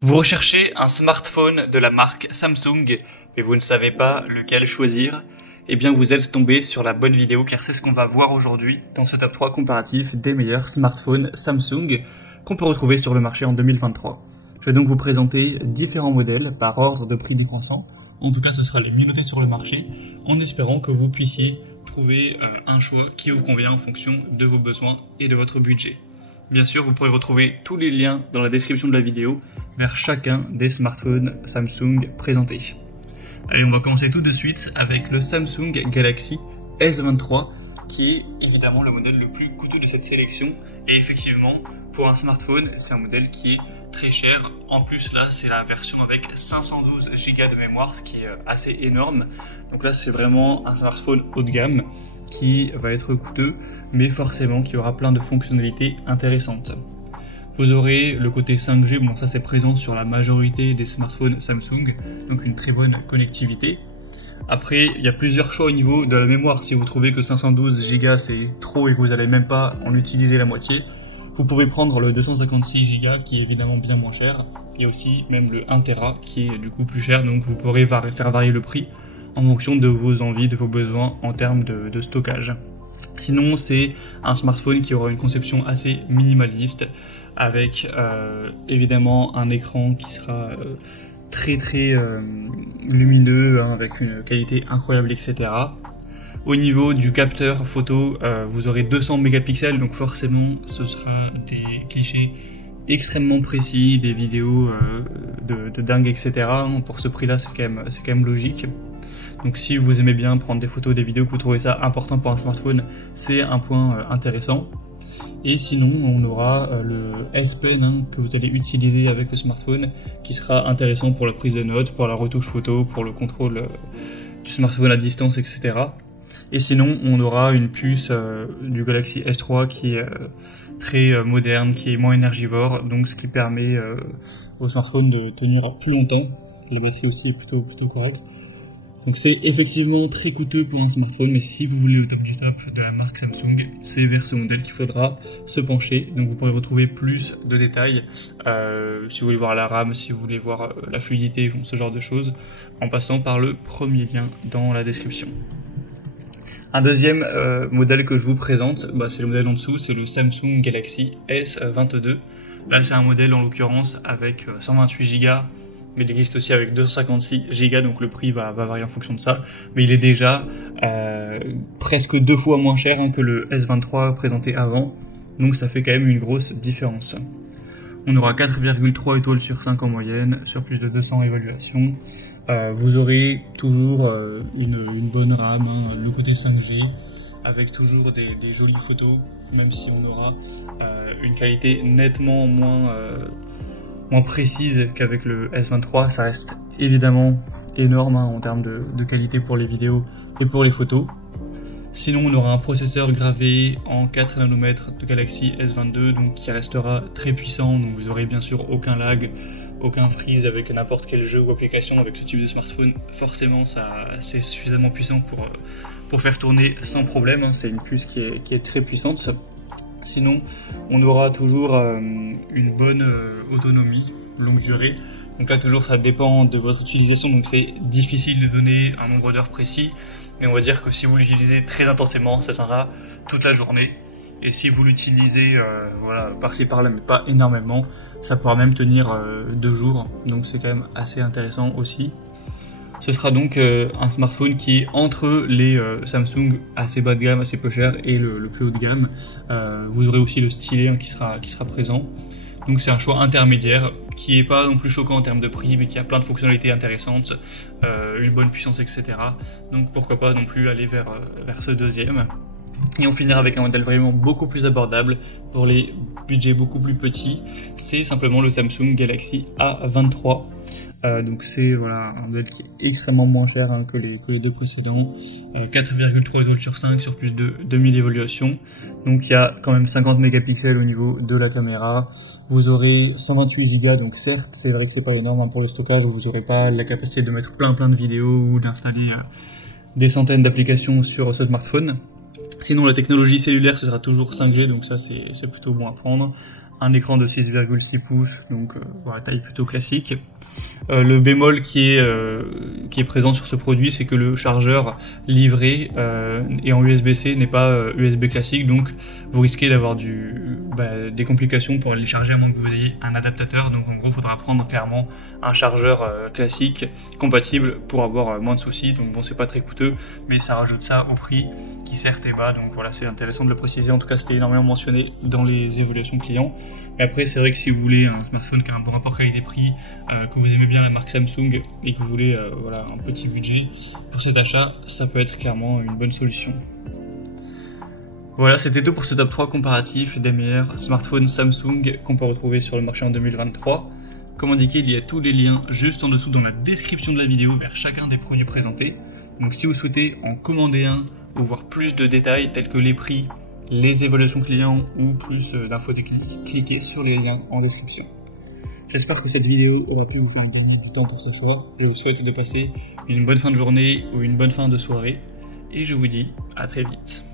Vous recherchez un smartphone de la marque Samsung et vous ne savez pas lequel choisir? Eh bien vous êtes tombé sur la bonne vidéo car c'est ce qu'on va voir aujourd'hui dans ce top 3 comparatif des meilleurs smartphones Samsung qu'on peut retrouver sur le marché en 2023. Je vais donc vous présenter différents modèles par ordre de prix décroissant. En tout cas ce sera les mieux notés sur le marché en espérant que vous puissiez trouver un choix qui vous convient en fonction de vos besoins et de votre budget. Bien sûr, vous pourrez retrouver tous les liens dans la description de la vidéo vers chacun des smartphones Samsung présentés. Allez, on va commencer tout de suite avec le Samsung Galaxy S23 qui est évidemment le modèle le plus coûteux de cette sélection. Et effectivement, pour un smartphone, c'est un modèle qui est très cher. En plus, là, c'est la version avec 512 Go de mémoire, ce qui est assez énorme. Donc là, c'est vraiment un smartphone haut de gamme qui va être coûteux, mais forcément qui aura plein de fonctionnalités intéressantes. Vous aurez le côté 5G, bon ça c'est présent sur la majorité des smartphones Samsung, donc une très bonne connectivité. Après, il y a plusieurs choix au niveau de la mémoire. Si vous trouvez que 512 Go c'est trop et que vous n'allez même pas en utiliser la moitié, vous pouvez prendre le 256 Go qui est évidemment bien moins cher. Il y a aussi même le 1 Tera qui est du coup plus cher, donc vous pourrez faire varier le prix en fonction de vos envies, de vos besoins en termes de stockage. Sinon, c'est un smartphone qui aura une conception assez minimaliste avec évidemment un écran qui sera très lumineux, avec une qualité incroyable, etc. Au niveau du capteur photo, vous aurez 200 mégapixels, donc forcément ce sera des clichés extrêmement précis, des vidéos de dingue, etc. Pour ce prix-là, c'est quand même logique. Donc si vous aimez bien prendre des photos, des vidéos, que vous trouvez ça important pour un smartphone, c'est un point intéressant. Et sinon, on aura le S Pen que vous allez utiliser avec le smartphone, qui sera intéressant pour la prise de notes, pour la retouche photo, pour le contrôle du smartphone à distance, etc. Et sinon, on aura une puce du Galaxy S3 qui est très moderne, qui est moins énergivore, donc ce qui permet au smartphone de tenir plus longtemps. La batterie aussi est plutôt correcte. Donc c'est effectivement très coûteux pour un smartphone, mais si vous voulez le top du top de la marque Samsung, c'est vers ce modèle qu'il faudra se pencher. Donc vous pourrez retrouver plus de détails, si vous voulez voir la RAM, si vous voulez voir la fluidité, ce genre de choses, en passant par le premier lien dans la description. Un deuxième modèle que je vous présente, c'est le modèle en dessous, c'est le Samsung Galaxy S22. Là c'est un modèle en l'occurrence avec 128 Go, mais il existe aussi avec 256 Go, donc le prix va varier en fonction de ça. Mais il est déjà presque 2 fois moins cher que le S23 présenté avant, donc ça fait quand même une grosse différence. On aura 4,3 étoiles sur 5 en moyenne, sur plus de 200 évaluations. Vous aurez toujours une bonne RAM, le côté 5G, avec toujours des jolies photos, même si on aura une qualité nettement moins précise qu'avec le S23. Ça reste évidemment énorme en termes de qualité pour les vidéos et pour les photos. Sinon, on aura un processeur gravé en 4 nanomètres de Galaxy S22, donc qui restera très puissant. Donc vous aurez bien sûr aucun lag, aucun freeze avec n'importe quel jeu ou application avec ce type de smartphone. Forcément, c'est suffisamment puissant pour faire tourner sans problème. C'est une puce qui est très puissante. Sinon, on aura toujours une bonne autonomie, longue durée. Donc là, toujours, ça dépend de votre utilisation, donc c'est difficile de donner un nombre d'heures précis. Mais on va dire que si vous l'utilisez très intensément, ça tiendra toute la journée. Et si vous l'utilisez par-ci par-là, mais pas énormément, ça pourra même tenir 2 jours. Donc c'est quand même assez intéressant aussi. Ce sera donc un smartphone qui est entre les Samsung assez bas de gamme, assez peu cher, et le plus haut de gamme. Vous aurez aussi le stylet qui sera présent. Donc c'est un choix intermédiaire qui est pas non plus choquant en termes de prix, mais qui a plein de fonctionnalités intéressantes, une bonne puissance, etc. Donc pourquoi pas non plus aller vers ce deuxième. Et on finira avec un modèle vraiment beaucoup plus abordable pour les budgets beaucoup plus petits. C'est simplement le Samsung Galaxy A23. Donc c'est un modèle qui est extrêmement moins cher que les deux précédents, 4,3 étoiles sur 5 sur plus de 2000 évaluations. Donc il y a quand même 50 mégapixels au niveau de la caméra. Vous aurez 128 Go, donc certes c'est vrai que c'est pas énorme pour le stockage, vous n'aurez pas la capacité de mettre plein de vidéos ou d'installer des centaines d'applications sur ce smartphone. Sinon la technologie cellulaire ce sera toujours 5G, donc ça c'est plutôt bon à prendre. un écran de 6,6 pouces, donc voilà, taille plutôt classique. Le bémol qui est présent sur ce produit, c'est que le chargeur livré est en USB-C, n'est pas USB classique, donc vous risquez d'avoir des complications pour aller le charger à moins que vous ayez un adaptateur. Donc en gros, il faudra prendre clairement un chargeur classique compatible pour avoir moins de soucis. Donc bon, c'est pas très coûteux, mais ça rajoute ça au prix qui certes est bas. Donc voilà, c'est intéressant de le préciser. En tout cas, c'était énormément mentionné dans les évaluations clients. Et après, c'est vrai que si vous voulez un smartphone qui a un bon rapport qualité-prix, que vous aimez bien la marque Samsung et que vous voulez voilà, un petit budget pour cet achat, ça peut être clairement une bonne solution. Voilà, c'était tout pour ce top 3 comparatif des meilleurs smartphones Samsung qu'on peut retrouver sur le marché en 2023. Comme indiqué, il y a tous les liens juste en dessous dans la description de la vidéo vers chacun des produits présentés. Donc si vous souhaitez en commander un ou voir plus de détails tels que les prix, les évaluations clients ou plus d'infos techniques, cliquez sur les liens en description. J'espère que cette vidéo aura pu vous faire gagner du temps pour ce soir. Je vous souhaite de passer une bonne fin de journée ou une bonne fin de soirée. Et je vous dis à très vite.